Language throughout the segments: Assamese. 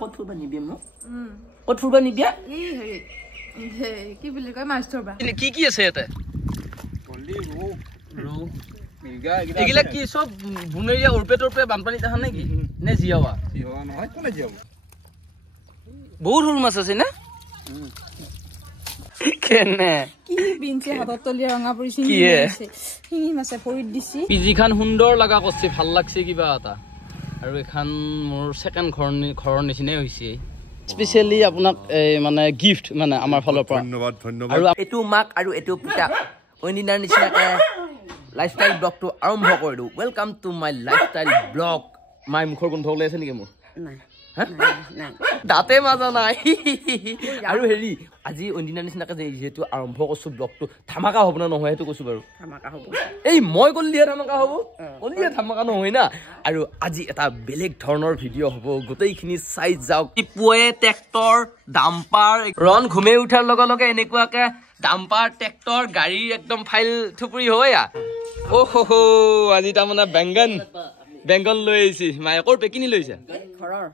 ক'ত ফুৰিব নিবিয়ে মোক ক'ত ফুৰিব নিবিয়ে কি বুলি কয় মাছ ধৰবা কি কি আছে ইয়াতে ৰৌ মিৰ্গা এগিলা কি সব বুনেৰিয়া উৰপে তৰপে বানপানী দেখা নেকি নে জিয়াৱা নহয় কোনে জিয়াব বহুত সৰু মাছ আছে না কেনে কি বিনছে হাতত তলিয়া ৰঙা পৰিছে শিঙি মাছে ফৰিত দিছি পিজিখান সুন্দৰ লাগা কৰছে ভাল লাগছে কিবা এটা আৰু এখন মোৰ সেকেন্ড ঘৰৰ নিচিনাই হৈছে স্পেশালি আপোনাক মানে গিফট মানে আমাৰ ফালৰ পৰা ধন্যবাদ আৰু এটো মাক আৰু এটো পিতা অইনিনাৰ নিচিনাকে লাইফষ্টাইল ব্লগটো আৰম্ভ কৰিলো welcome to my lifestyle blog মাই মুখৰ গোন্ধ ওলাই আছে নেকি মোৰ নাই দাঁতে মাজা নাই আৰু হেৰি আজি অইনিনাৰ নিচিনাকে যেহেতু আৰম্ভ কৰিছো ব্লগটো ধামাকা হ'ব না নহয় সেইটো কৈছো বাৰু ধামাকা হ'ব এই মই কলিয়ে ধামাকা হ'ব কলিয়ে ধামাকা নহয় না আৰু আজি এটা বেলেগ ধৰণৰ ভিডিঅ' হ'ব গোটেইখিনি চাই যাওক পুৱায়ে ট্ৰেক্টৰ ডাম্পাৰ ৰন ঘুমে উঠাৰ লগে লগে এনেকুৱাকে ডাম্পাৰ ট্ৰেক্টৰ গাড়ী একদম ফাইল থুপুৰি হয় অহো আজি তাৰমানে বেংগন লৈ আহিছি মায়ে ক'ৰ পেকিনি লৈছে ঘৰৰ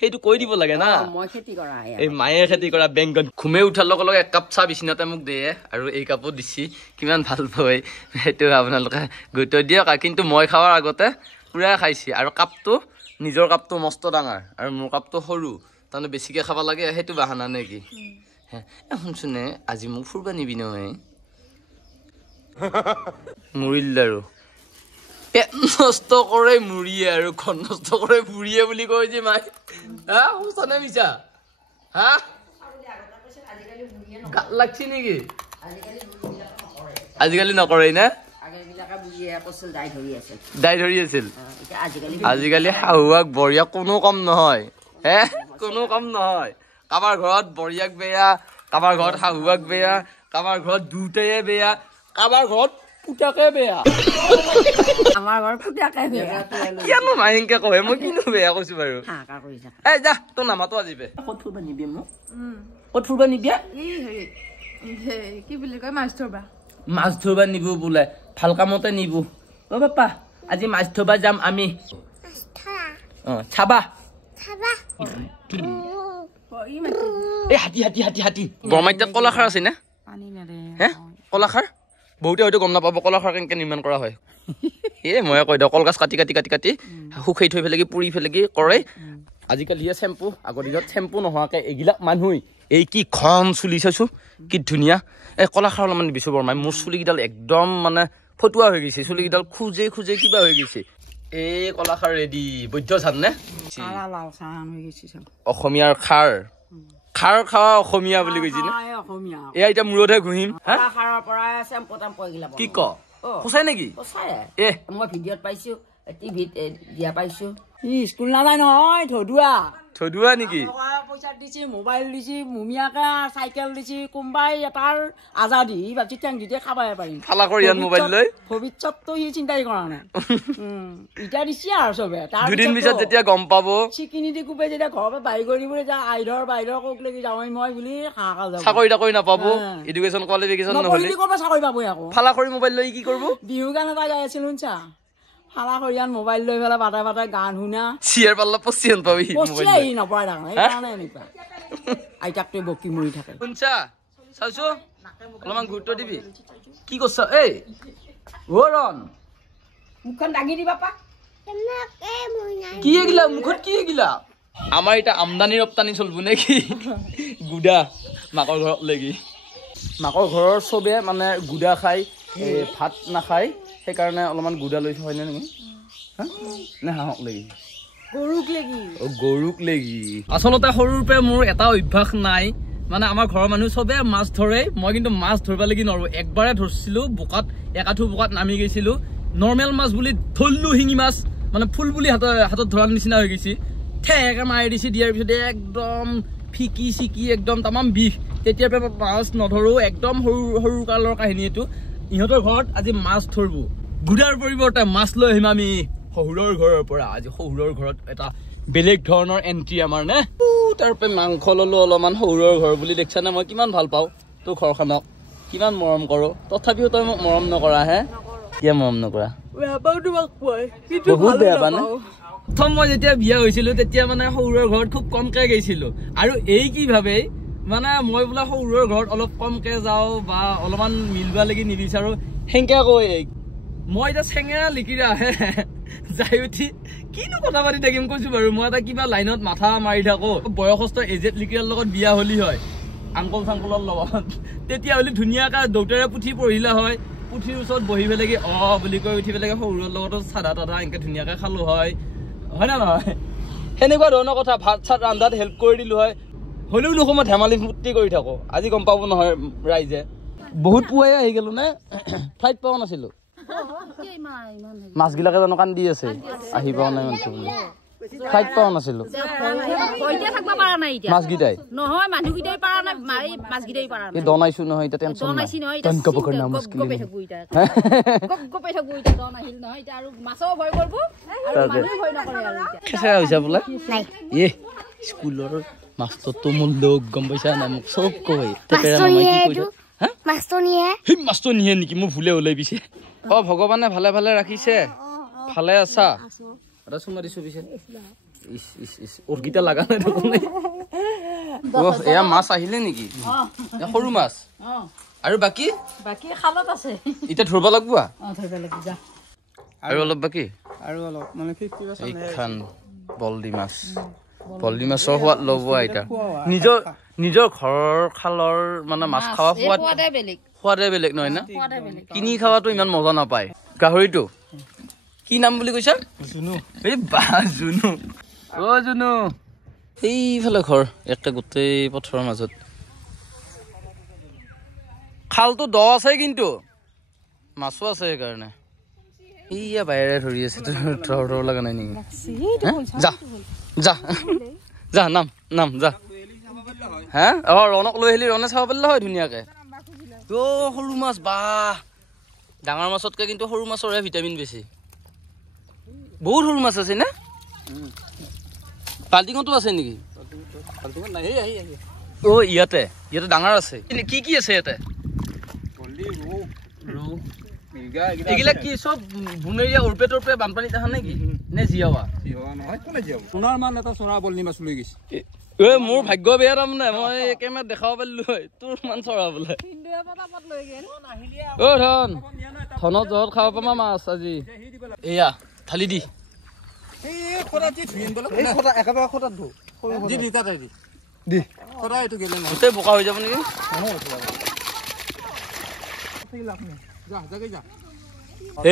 সেইটো কৈ দিব লাগে না মই খেতি কৰা এই মায়ে খেতি কৰা বেংগন ঘুমে উঠাৰ লগে লগে এক কাপ চাহ বিচিনাতে মোক দিয়ে আৰু এই কাপো দিছি কিমান ভাল পায় সেইটো আপোনালোকে গুৰুত্ব দিয়ক কিন্তু মই খাৱাৰ আগতে পুৰা খাইছি আৰু কাপটো নিজৰ কাপটো মস্ত ডাঙৰ আৰু মোৰ কাপটো সৰু তাৰমানে বেছিকে খাব লাগে সেইটো বাহানা নেকি শুনছোনে আজি মোক ফুৰবা নিবি নহয় মুৰিল আৰু পেট নষ্ট কৰে মুৰিয়ে আৰু খন নষ্ট কৰে বুঢ়িয়ে বুলি কয় যে মাই হা শুনছনে মিছা হা গাত লাগছি নেকি আজিকালি নকৰে না দাই ধৰি আছিল আজিকালি শাহুৱাক বঢ়িয়া কোনো কাম নহয় কোনো কাম নহয় কাৰোবাৰ ঘৰত বঢ়িয়াক বেয়া কাৰোবাৰ ঘৰত শাহুৱাক বেয়া কাৰোবাৰ ঘৰত দুটায়ে বেয়া কাৰোবাৰ ঘৰত পুতাকে বেয়া আমাৰ ঘৰ পুতাকে বেয়া কিয়নো মাহিংকে কয় মই কিনো বেয়া কৈছো বাৰু এই যা তোৰ নামাতো আজি বে ক'ত ফুৰিব নিবিয়ে মোক ক'ত ফুৰিব নিবিয়ে কি বুলি কয় মাছ ধৰবা নিব বোলে ভাল কামতে নিব অ বাপা আজি মাছ ধৰবা যাম আমি চাবা এই হাতী বৰমাইতাত কলাখাৰ আছে না কলাখাৰ বহুতে হয়তো গম নাপাব কলাখাৰ কেনেকৈ নিৰ্মাণ কৰা হয় মই কৈ দিওঁ কলগছ কাটি শুকাই থৈ পেলাই পুৰি পেলাই কৰে আজিকালি চেম্পু আগৰ দিনত চেম্পু নোহোৱাকৈ এইবিলাক মানুহ এই কি ঘন চুলি চাইছো কি ধুনীয়া এই কলাখাৰ অলপমান দিছোঁ বৰমাই মোৰ চুলিকেইডাল একদম মানে ফটুৱা হৈ গৈছে চুলিকেইডাল খোজে কিবা হৈ গৈছে এই কলাখাৰ ৰেডি বৈদ্য চান নে অসমীয়াৰ খাৰ খাৱা অসমীয়া বুলি কৈছি এয়া এতিয়া মূৰতহে ঘঁহিম কি ক সঁচাই নেকি মই ভিডিঅ'ত পাইছো টিভিত দিয়া পাইছো স্কুল নাযায় নহয় থদুৱা নেকি পইচা দিছি মোবাইল দিছি মুমিয়াকে চাইকেল দিছি কোনোবাই এটাৰ আজাদি ভাবছি টেং দিতে খাবাই পাৰিম ফালা কৰি আন মোবাইল লৈ ভৱিষ্যতটো সি চিন্তাই কৰা নাই ইটা দিছি আৰু চবে দুদিন পিছত যেতিয়া গম পাব চিকিনি দি কোপে যেতিয়া ঘৰৰ পৰা বাহিৰ কৰিবলৈ যা বাহিৰৰ কক লাগি যাওঁ মই বুলি হাহাকাৰ যাব চাকৰি নাপাব এডুকেশ্যন কোৱালিফিকেশ্যন নহ'লে চাকৰি পাবই আকৌ ফালা কৰি মোবাইল লৈ কি কৰিব বিহু গান এটা গাই আছিল চা ফালা কৰিয়ান মোবাইল লৈ পেলাই বাটে গান শুনা চিয়াৰ পাল্লা পচিয়ান পাবি নপৰা ডাঙৰ সেইকাৰণে এনেকুৱা আইতাক তই বকি মৰি থাকে শুনছা চাইছো অলপমান গুৰুত্ব দিবি কি কৈছ এই ৰন মুখখন দাঙি দিবা পা কি এগিলা মুখত কি এগিলা আমাৰ এটা আমদানি ৰপ্তানি চলব নেকি গুদা মাকৰ ঘৰত লাগি মাকৰ ঘৰৰ চবে মানে গুদা খাই ভাত নাখায় সেইকাৰণে অলপমান গুদা লৈছে হয় নেকি নে হাঁহক লাগি গৰুক লাগি আচলতে সৰুৰ পৰা মোৰ এটা অভ্যাস নাই মানে আমাৰ ঘৰৰ মানুহ চবে মাছ ধৰে মই কিন্তু মাছ ধৰিব লাগি নোৱাৰো একবাৰে ধৰিছিলো বোকাত একাঠু বোকাত নামি গৈছিলো নৰ্মেল মাছ বুলি ধৰিলো শিঙি মাছ মানে ফুল বুলি হাতত ধৰাৰ নিচিনা হৈ গৈছে ঠেকে মাৰি দিছে দিয়াৰ পিছতে একদম ফিকি চিকি একদম তামাম বিষ তেতিয়াৰ পৰা মাছ নধৰো একদম সৰু কালৰ কাহিনী এইটো ইহঁতৰ ঘৰত আজি মাছ ধৰিব গুদাৰ পৰিৱৰ্তে মাছ লৈ আহিম আমি শহুৰৰ ঘৰৰ পৰা আজি শহুৰৰ ঘৰত এটা বেলেগ ধৰণৰ এন্ট্ৰি আমাৰ নে তাৰ পৰা মাংস ললো অলপমান শহুৰৰ ঘৰ বুলি দেখছা নে মই কিমান ভাল পাওঁ তোৰ ঘৰখনক কিমান মৰম কৰো তথাপিও তই মোক মৰম নকৰা হে কিয় মৰম নকৰা বহুত বেয়া পা নে প্ৰথম মই যেতিয়া বিয়া হৈছিলো তেতিয়া মানে সৰুৰ ঘৰত খুব কমকে গৈছিলো আৰু এই কি ভাবে মানে মই বোলা সৰুৰ ঘৰত অলপ কমকে যাও বা অলপমান মিলবা লাগি নিবিচাৰো হেংকে কয় মই এটা চেঙেৰা লিকিৰা যাই উঠি কিনো কথা পাতি থাকিম কৈছো বাৰু মই এটা কিবা লাইনত মাথা মাৰি থাকো বয়সস্থ এজেট লিকিৰাৰ লগত বিয়া হলি হয় আংকল চাংকলৰ লগত তেতিয়া হলি ধুনীয়াকৈ দৌতাৰে পুথি পঢ়িলা হয় পুথিৰ ওচৰত বহি পেলাগে বুলি কৈ উঠি পেলাগে সৰুৰ লগতো চাদা তাদা এনেকে ধুনীয়াকৈ খালো হয় না নহয় সেনেকুৱা ধৰণৰ কথা ভাত চাত ৰান্ধাত হেল্প কৰি দিলো হয় হলেও দেখো মই ধেমালি ফূৰ্তি কৰি থাকো আজি গম পাব নহয় ৰাইজে বহুত পুৱাই আহি গলো নে ফ্লাইট পোৱা নাছিলো মাছবিলাকে জানো কান্দি আছে আহি পোৱা নাই মানটো বুলি ফ্লাইট পোৱা নাছিলো মাছকেইটাই দনাইছো নহয় এতিয়া টেনচন খেচেৰা হৈছে বোলে স্কুলৰ মাষ্টৰটো মোৰ লগ গম পাইছা না মোক চব কয় মাষ্টৰ নিয়ে নেকি মোৰ ভুলে ওলাই পিছে ভগৱানে ভালে ভালে ৰাখিছে ভালে আছা এটা চুমা দিছো পিছে ওৰকেইটা লাগা নাই দেখোন এয়া মাছ আহিলে নেকি সৰু মাছ আৰু বাকী খালত আছে এতিয়া ধৰিব লাগব আৰু অলপ বাকী আৰু অলপ মানে 50% এইখান বলদি মাছৰ সোৱাদ ল'ব আইতা নিজৰ ঘৰৰ খালৰ মানে মাছ খাৱা সোৱাদে বেলেগ নহয় না কিনি খাৱাটো ইমান মজা নাপায় গাহৰিটো কি নাম বুলি কৈছা জুনু এই বা জুনু জুনু এইফালে ঘৰ একে গোটেই পথৰৰ মাজত খালটো দ আছে কিন্তু মাছো আছে সেইকাৰণে এইয়া বাহিৰে ধৰি আছে ধৰ লগা নাই নেকি যা নাম যা হে ৰণক লৈ আহিলি ৰনে চাব পাৰিলে হয় ধুনীয়াকে সৰু মাছ বা ডাঙৰ মাছতকে কিন্তু সৰু মাছৰহে ভিটামিন বেছি বহুত সৰু মাছ আছে না বাল্টিঙতো আছে নেকি ইয়াতে ডাঙৰ আছে কি আছে ইয়াতে এইগিলা কি চব বুনেৰীয়া উৰপে তোৰপে বানপানীত আহা নেকি নে জীয়াৱা সোণাৰ মান এটা চৰা বলনি মাছ লৈ গৈছে মোৰ ভাগ্য বেয়া তাৰমানে মই কেমেৰাত দেখাব পাৰিলো হয় তোৰ মান চৰা বোলে ধনত জহত খাব পামা মাছ আজি এয়া থালি দি গোটেই বোকা হৈ যাব নেকি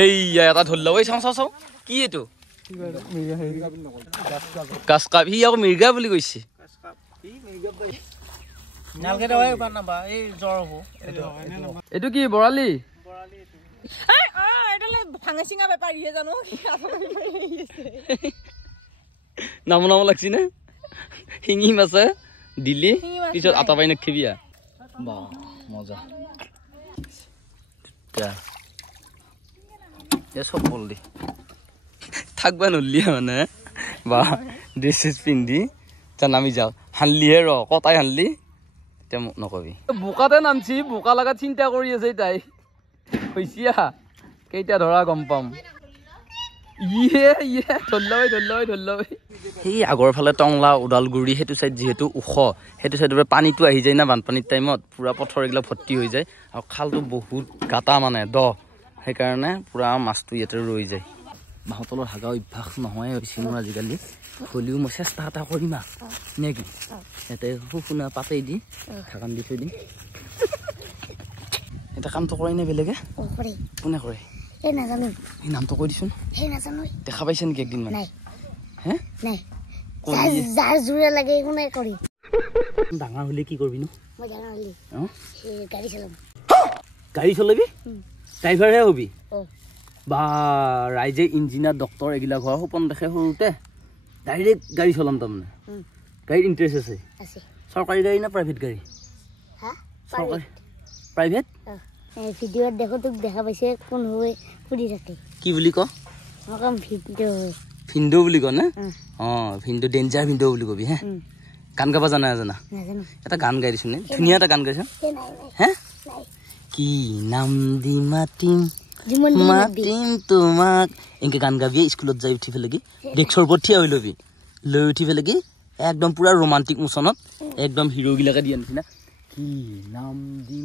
এইয়া এটা ধৰি লওঁ চাওঁ কি এইটো গাছ কাপ সি আকৌ মিৰ্গা বুলি কৈছে এইটো কি বৰালি নাম লাগছি নে শিঙি মাছে দিলি পিছত আটা পাই নাখিবিয়া বা মজা চব বল দি থাকবা নলিয়া মানে বা ড্ৰেছ পিন্ধি নামি যাও হানলিহে কটাই হানলি এতিয়া মোক নকবি বোকাতে নামছি বোকা লগাত চিন্তা কৰি আছে তাই হৈছিয়া কেইটা ধৰা গম পাম ধৰি সেই আগৰ ফালে টংলা ওদালগুৰি সেইটো চাইড যিহেতু ওখ সেইটো চাইডৰ পানীটো আহি যায় না বানপানীৰ টাইমত পুৰা পথৰ এইবিলাক ভৰ্তি হৈ যায় আৰু খালটো বহুত গাটা মানে দ সেইকাৰণে পুৰা মাছটো ইয়াতে ৰৈ যায় মাহঁতলৰ হাগা অভ্যাস নহয় হৈছে মোৰ আজিকালি হ'লেও মই চেষ্টা এটা কৰিম নে কি ইয়াতে শুনা পাতেই দি ঢাকান দি থৈ দিম এটা কামটো কৰে নে বেলেগে কোনে কৰে এই নামটো কৈ দিছোন দেখা পাইছে নেকি একদিন মানে ডাঙৰ হলে কি কৰিবি গাড়ী চলাবি ড্ৰাইভাৰহে হবি বা ৰাইজে ইঞ্জিনিয়াৰ ডক্তৰ এইবিলাক হোৱাৰ সপোন দেখে সৰুতে ডাইৰেক্ট গাড়ী চলাম তাৰমানে গাড়ীত ইণ্টাৰেষ্ট আছে চৰকাৰী গাড়ী না প্ৰাইভেট গাড়ী চৰকাৰী প্ৰাইভেট ভিডিঅ'ত দেখো তোক দেখা পাইছে কোন হৈ ফুৰি থাকে কি বুলি ক ভিন্দু বুলি ক না ভিন্দু ডেঞ্জাৰ ভিন্দু বুলি কবি হে গান গাব জানা এটা গান গাই দিছো নে ধুনীয়া এটা গান গাইছ হে কি নাম দি মাতিম তোমাক এনকে গান গাবি স্কুলত যাই উঠি ফেলেগি ডেস্কৰ ওপৰত থিয় হৈ লবি লৈ উঠি ফেলেগি একদম পুৰা ৰোমান্টিক মোচনত একদম হিৰোগিলাকে দিয়া নিচিনা কি নাম দি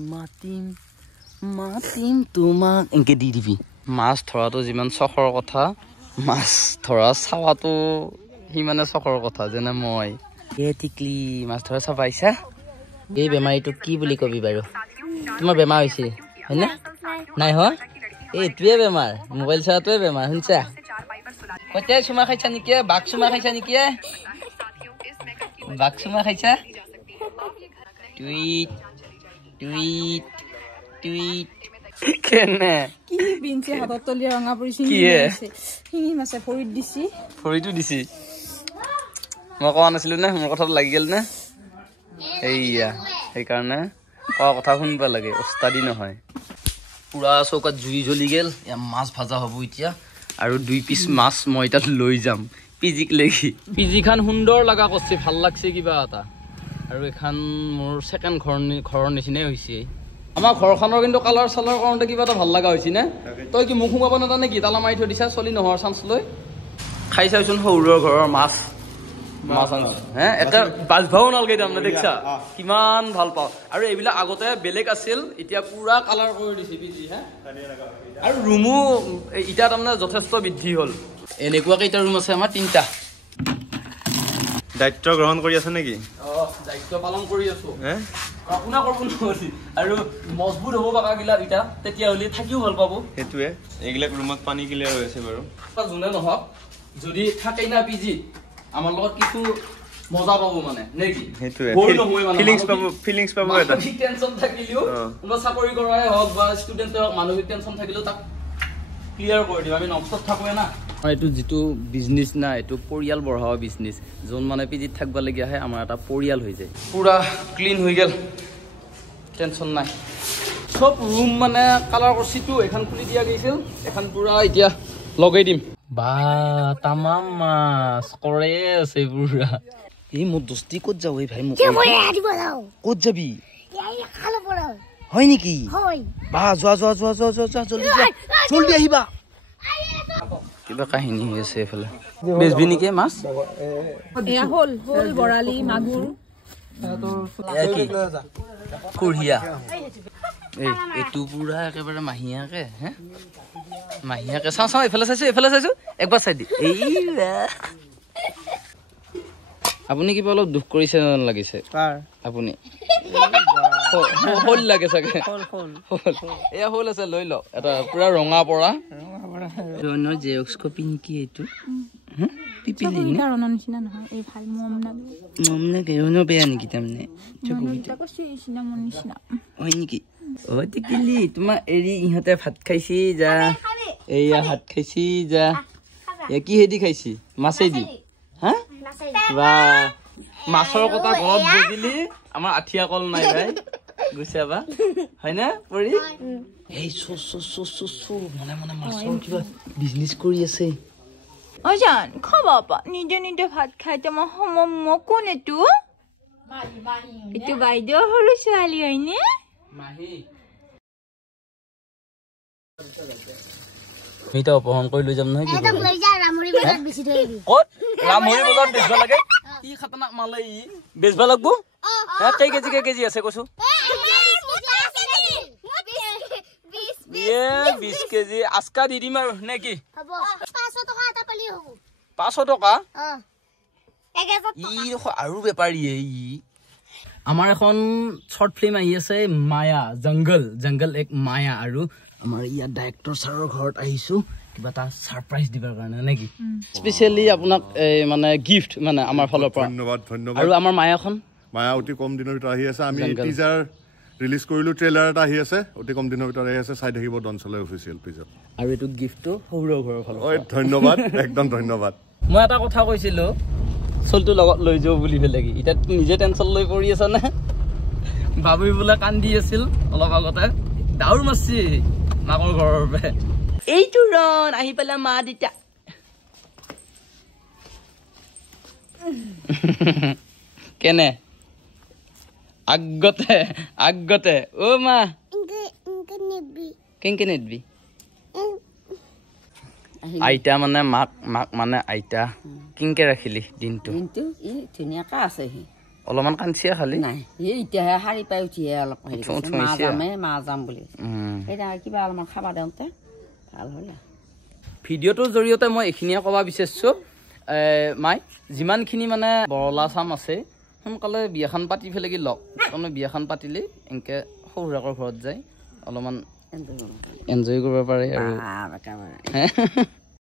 মাতিম তোমাক এনকে দি দিবি মাছ ধৰাটো যিমান চখৰ কথা মাছ ধৰা চাৱাটো সিমানে চখৰ কথা যেনে মই টিকলি মাছ ধৰা চাব আহিছা এই বেমাৰীটোক কি বুলি কবি বাৰু তোমাৰ বেমাৰ হৈছে হয়নে নাই হয় এইটোৱে বেমাৰ মোবাইল চোৱাটোৱে বেমাৰ শুনছা কতে চুমা খাইছা নেকি বাঘ চুমা খাইছা নেকি বাঘ চুমা খাইছা টুইট টুইট টুইট কেনে কি বিনছে হাতত তলি ৰঙা পৰিছে শিঙি মাছে ভৰিত দিছি ভৰিটো দিছি মই কোৱা নাছিলো নে মোৰ কথাটো লাগি গেল নে এইয়া সেইকাৰণে কোৱা কথা শুনিব লাগে ওস্তাদি নহয় পুৰা চৌকাত জুই জ্বলি গেল মাছ ভাজা হ'ব এতিয়া আৰু 2 পিচ মাছ মই তাত লৈ যাম পিজিক লাগি পিজিখান সুন্দৰ লগা কৰছে ভাল লাগছে কিবা এটা আৰু এখন মোৰ সেকেন্ড ঘৰৰ নিচিনাই হৈছে আমাৰ ঘৰখনৰ কিন্তু কালাৰ চালাৰ কৰোঁতে কিবা এটা ভাল লগা হৈছে নে তই কি মুখ সোমাব নাটা নেকি তালা মাৰি থৈ দিছা চলি নোহোৱাৰ চান্স লৈ খাই চাইচোন সৰুৰ ঘৰৰ মাছ হে এটা বাজভাও নালগে তাৰমানে দেখছা কিমান ভাল পাওঁ আৰু এইবিলাক আগতে বেলেগ আছিল এতিয়া পুৰা কালাৰ কৰি দিছে পিজি হে আৰু ৰুমো এতিয়া তাৰমানে যথেষ্ট বৃদ্ধি হ'ল এনেকুৱাকে এটা ৰুম আছে আমাৰ 3টা দায়িত্ব গ্ৰহণ কৰি আছে নেকি দায়িত্ব পালন কৰি আছো আপোনাৰ কৰিব নোৱাৰি আৰু মজবুত হ'ব বাকাগিলা ইটা তেতিয়া হলি থাকিও ভাল পাব হেতুৱে এইগিলা ৰুমত পানী ক্লিয়াৰ হৈ আছে বাৰু জুনে নহক যদি থাকেই না পিজি আমাৰ লগত কিছু মজা পাব মানে নেকি হেতুৱে বল নহয় মানে ফিলিংস পাব এটা মানসিক টেনচন থাকিলেও কোনোবা চাকৰি কৰাই হওক বা ষ্টুডেণ্টে হওক মানসিক টেনচন থাকিলেও তাক ক্লিয়াৰ কৰি দিম আমি নমস্ত থাকোৱে না এইটো যিটো বিজনেছ না এইটো পৰিয়াল বঢ়াৱা বিজনেছ যোন মানে পিজিত থাকিবলগীয়া হয় আমাৰ এটা পৰিয়াল হৈ যায় পুৰা ক্লিন হৈ গেল টেনচন নাই সব ৰুম মানে কালাৰ কৰছিটো এখন খুলি দিয়া গৈছিল এখন পুৰা এতিয়া লগাই দিম বা তামাম মাছ কৰে আছে পুৰা এই মোৰ দোস্তি ক'ত যাও এই ভাই মোক ক'ত যাবি হয় নেকি বা যোৱা জলদি আহিবা কিবা কাহিনী হৈ আছে এইফালে বেচবি নেকি মাছ এয়া হল বৰালি মাগুৰ কুঢ়িয়া এইটো পুৰা একেবাৰে মাহিয়াকে হে মাহিয়াকে চাওঁ এইফালে চাইছো একবাৰ চাই দি আপুনি কিবা অলপ দুখ কৰিছে যেন লাগিছে আপুনি হল লাগে চাগে এয়া হল আছে লৈ লওক এটা পুৰা ৰঙা পৰা জেৰক্স কপি নেকি এইটো বেয়া নেকি তাৰমানে হয় নেকি টিকিলি তোমাৰ এৰি ইহঁতে ভাত খাইছি যা এয়া ভাত খাইছি যা কিহেদি খাইছি মাছেদি হা বা মাছৰ কথা ঘৰত বুজিলি আমাৰ আঠিয়া কল নাই ভাই গুচাবা হয় না পৰি এই মনে মাছৰ কিবা বিজনেছ কৰি আছে অজান খাবা নিজে ভাত খাইতে মই কোন এইটো বাইদেউ সৰু ছোৱালী হয়নে মিটা অপহৰণ কৰি লৈ যাম নহয় ক'ত ৰামহৰি বজাৰত বেচবা লাগে কি খাতনাক মালে ই বেচবা লাগব কেই কেজি আছে কৈছো 20 কেজি আজকা দি দিম আৰু নে কি 500 টকা এটা পালি হ'ব 500 টকা ই আৰু বেপাৰীয়ে ই আমাৰ এখন শৰ্ট ফিল্ম আহি আছে মায়া জংগল এক মায়া আৰু আমাৰ ইয়াত ডাইৰেক্টৰ ছাৰৰ ঘৰত আহিছো কিবা এটা সাৰপ্ৰাইজ দিবৰ কাৰণে নেকি স্পেশালি আপোনাক মানে গিফট মানে আমাৰ ফালৰ পৰা ধন্যবাদ আৰু আমাৰ মায়া অতি কম দিনৰ ভিতৰত আহি আছে আমি টিজাৰ ৰিলিজ কৰিলো ট্ৰেইলাৰ এটা আহি আছে অতি কম দিনৰ ভিতৰত আহি আছে চাই থাকিব দনচলে অফিচিয়েল পেজত আৰু এইটো গিফটটো সৌৰৰ ঘৰৰ ফালৰ পৰা ধন্যবাদ একদম ধন্যবাদ মই এটা কথা কৈছিলো চলটো লগত লৈ যাও বুলি ফেলেগি এতিয়া নিজে টেনচন লৈ পৰি আছা না বাবুই বোলে কান্দি আছিল অলপ আগতে দাউৰ মাৰছি মাকৰ ঘৰৰ পৰা এইটো ৰন আহি পেলা মা দিতা কেনে আগতে ও মা কেনকে নেদবি আইতা মানে মাক মাক মানে আইতা কিনকে ৰাখিলি দিনটো দিনটো ই ধুনীয়াকৈ আছে সি অলপমান কাঞ্চিয়া খালি নাই সি এতিয়াহে শাৰী পাই উঠিহে অলপ হেৰি কৰিছে মা যাম বুলি সেইদিনা কিবা অলপমান খাবা দিওঁতে ভাল হ'ল ভিডিঅ'টোৰ জৰিয়তে মই এইখিনিয়ে ক'ব বিচাৰিছোঁ মাই যিমানখিনি মানে বৰলা চাম আছে সোনকালে বিয়াখন পাতি পেলাই কি লওক তাৰমানে বিয়াখন পাতিলে এনেকৈ শহুৰাকৰ ঘৰত যায় অলপমান এনজয় কৰিব পাৰে আৰু